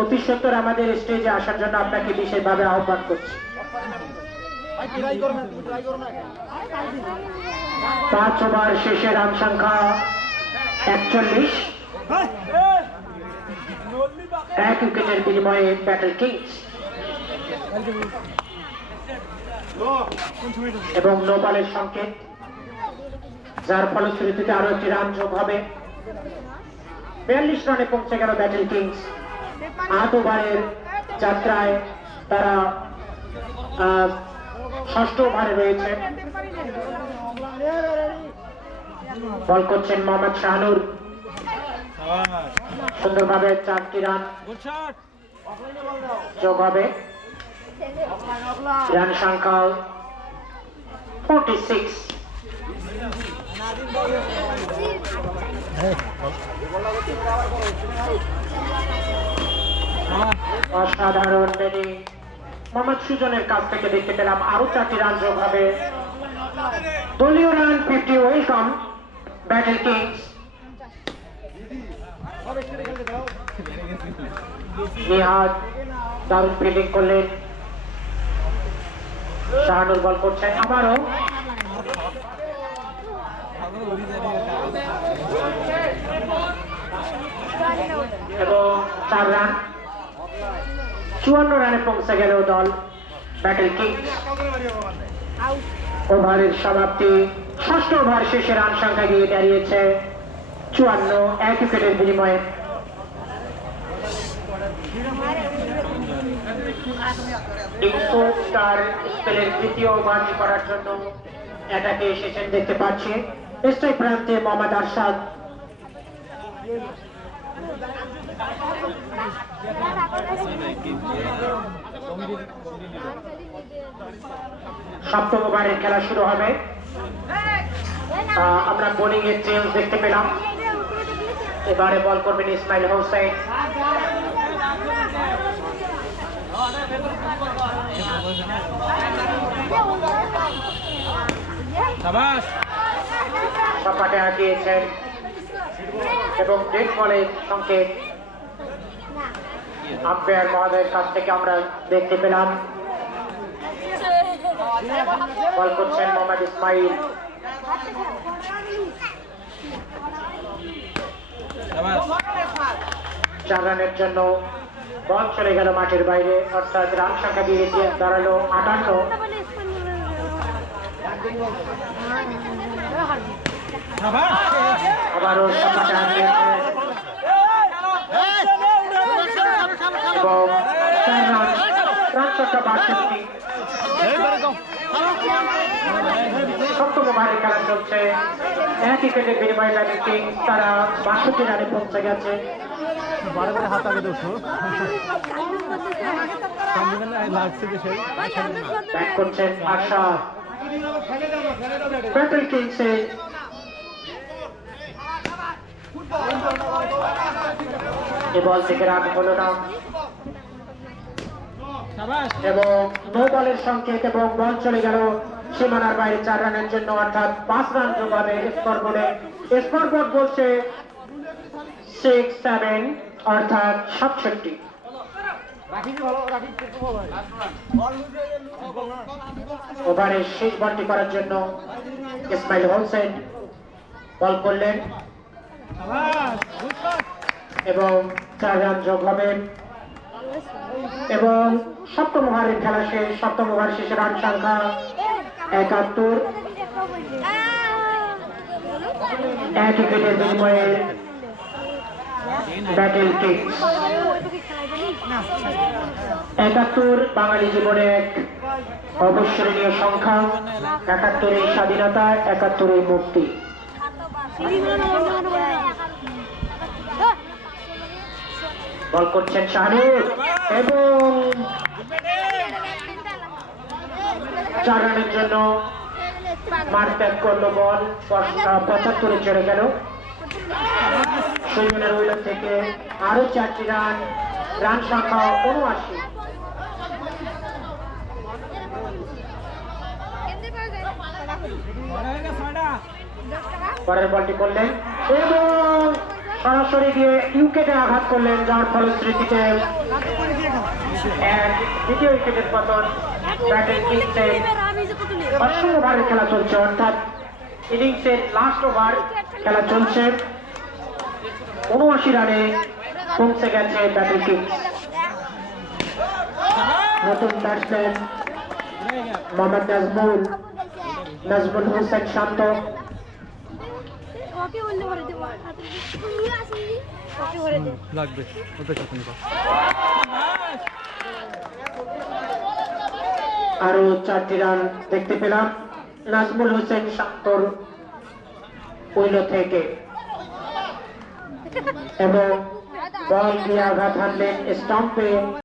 অতি সত্তর আমাদের স্টেজে আসার জন্য আপনাকে বিশেষভাবে আহ্বান করছি। 5 ওভার শেষে রান সংখ্যা 41, 1 উইকেটের বিনিময়ে ব্যাটেল কিংস এবং নো বলের সংকেত, যার ফলশ্রুতিতে আরো একটি রান যোগ হবে। 42 রানে পৌঁছে গেল ব্যাটেল কিংস। 8 ওভারের যাত্রায় তারা 6ষ্ঠ ওভারে রয়েছে। বল করছেন মোহাম্মদ শাহানুর, সুন্দরভাবে 4টি রান যোগ হবে। রান সংখ্যা 46। অসাধারণ ব্যাটিং মোহাম্মদ সুজনের কাছ থেকে দেখতে পেলাম। আরো 4টি রান যোগ হবে। দলীয় run 50। Welcome Battle Kings. Nihad দারুণ ফিল্ডিং করলেন। শাহানুর বল করছেন আবারও। এবং 4 রান। 54 রানে পৌঁছে গেল দল ব্যাটেল কিংস। ওভারের সমাপ্তি। 6ষ্ঠ ওভার শেষে রান সংখ্যা গিয়ে দাঁড়িয়েছে 54, 1 উইকেটের বিনিময়ে। স্টার স্পেলের তৃতীয় ওভারটি করার জন্য অ্যাটাকে এসেছেন দেখতে পাচ্ছি। স্ট্রাইক প্রান্তে মোহাম্মদ আরশাদ। সপ্তম ওভারের খেলা শুরু হবে। আমরা বোলিং এর চেঞ্জ দেখতে পেলাম। এবারে বল করবেন ইসমাইল হোসেন। সপাটে হাঁটিয়েছেন এবং ডেড বলের সংকেত আম্পায়ার মহোদয়ের কাছ থেকে আমরা দেখতে পেলাম। বল করছেন মোহাম্মদ ইসমাইল। 4 রানের জন্য বল চলে গেল মাঠের বাইরে, অর্থাৎ রান সংখ্যা দিয়ে দাঁড়ালো 58। আবারও সপাটে হাঁটিয়েছেন এবং 4 রান, রান সংখ্যা 62। সপ্তম ওভারের খেলা চলছে। 1 উইকেটের বিনিময়ে ব্যাটিং কিংস তারা 62 রানে পৌঁছে গেছে। ব্যাট করছেন আরশাদ। ব্যাটেল কিংসে এ বল থেকে রান হলো না এবং নো বলের সংকেত এবং বল চলে গেল সীমানার বাইরে 4 রানের জন্য, অর্থাৎ 5 রান যোগ হবে স্কোরবোর্ডে। স্কোরবোর্ড বলছে 6-7, অর্থাৎ 67। ওভারের শেষ বলটি করার জন্য ইসমাইল হোসেন বল করলেন এবং 4 রান যোগ হবে এবং সপ্তম ওভারের খেলা শেষ। সপ্তম ওভার শেষে রান সংখ্যা 71, 1 উইকেটের বিনিময়ে ব্যাটেল কিংস। 71 বাঙালি জীবনে এক অবিস্মরণীয় সংখ্যা। 71 স্বাধীনতা, 71 মুক্তি। বল করছেন শাহানুর এবং 4 রানের জন্য মাঠ ত্যাগ করলো বল। 75-এ চলে গেল। সুজনের উইকেট থেকে আরো 4টি রান, রান সংখ্যা 79। পরের বলটি করলেন এবং সরাসরি গিয়ে উইকেটে আঘাত করলেন, যার ফলশ্রুতিতে এক দ্বিতীয় উইকেটের পতন। ব্যাটের কিংসে 5 ওভারের খেলা চলছে, অর্থাৎ ইনিংসের লাস্ট ওভার খেলা চলছে। 79 রানে পৌঁছে গেছে ব্যাটের কিংস। নতুন ব্যাটসম্যান মোহাম্মদ নাজমুল হোসেন শান্ত। আরো 4টি রান দেখতে পেলাম নাজমুল হোসেন শান্তর উইলো থেকে, এবং বল দিয়ে আঘাত হানলেন স্টাম্পে।